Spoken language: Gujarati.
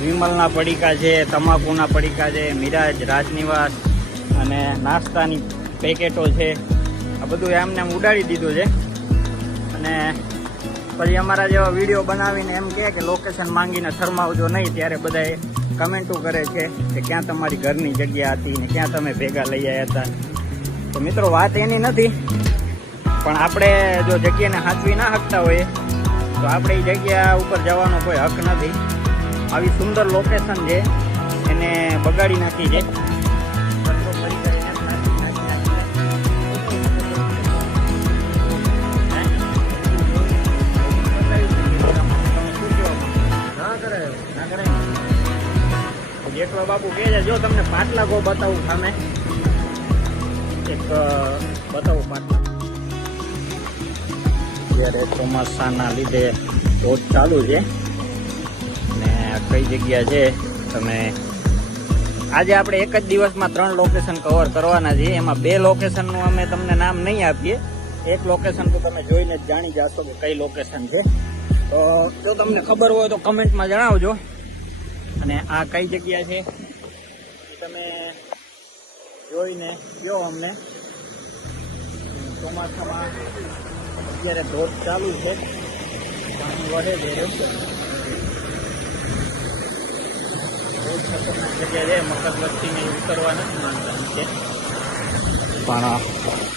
વિમલના પડીકા છે, તમાકુના પડીકા છે, મિરાજ, રાજનિવાસ અને નાસ્તાની પેકેટો છે. આ બધું એમને એમ ઉડાડી દીધું છે. અને પછી અમારા જેવા વીડિયો બનાવીને એમ કહે કે લોકેશન માંગીને શરમાવજો નહીં, ત્યારે બધાએ કમેન્ટો કરે છે કે ક્યાં તમારી ઘરની જગ્યા હતી ને ક્યાં તમે ભેગા લઈ આવ્યા હતા. તો મિત્રો, વાત એની નથી, પણ આપણે જો જગ્યાને હાથવી ના શકતા હોઈએ તો આપણે એ જગ્યા ઉપર જવાનો કોઈ હક નથી. આવી સુંદર લોકેશન છે, એને બગાડી નાખી છે? જેટલો બાપુ કહે છે, જો તમને પાટલા ગો બતાવું સામે એક બતાવું પાટલા અત્યારે ચોમાસાના લીધે ધોધ ચાલુ છે કઈ જગ્યા છે? તમે આજે આપણે એક જ દિવસમાં ત્રણ લોકેશન કવર કરવાના છીએ. એમાં બે લોકેશનનું અમે તમને નામ નહીં આપીએ. એક લોકેશન તો તમે જોઈને જ જાણી જશો કે કઈ લોકેશન છે. તો જો તમને ખબર હોય તો કમેન્ટમાં જણાવજો. અને આ કઈ જગ્યા છે? તમે જોઈને કહો અમને. ચોમાસામાં અત્યારે ધોધ ચાલુ છે. પાણી વહે છે. ખતરનાક જગ્યા છે મકર વસ્તીને ઉતરવા નથી માંગતા પણ